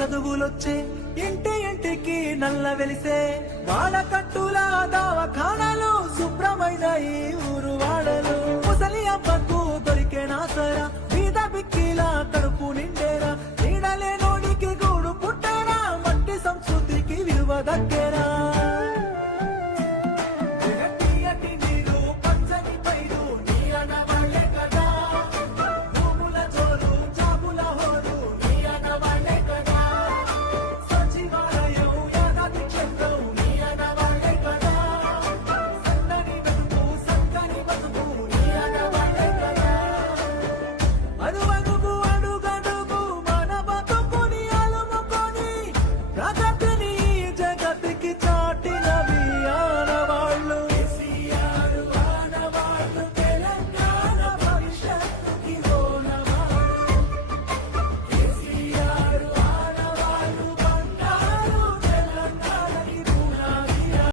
చదువులొచ్చే ఇంటి ఇంటికి నల్ల వెలిసే వాడకట్టుల దవాఖానాలు శుభ్రమైన ఈ ఊరు వాడలు ముసలి అబ్బకు దొరికే నాసరా బీద బిక్కిలా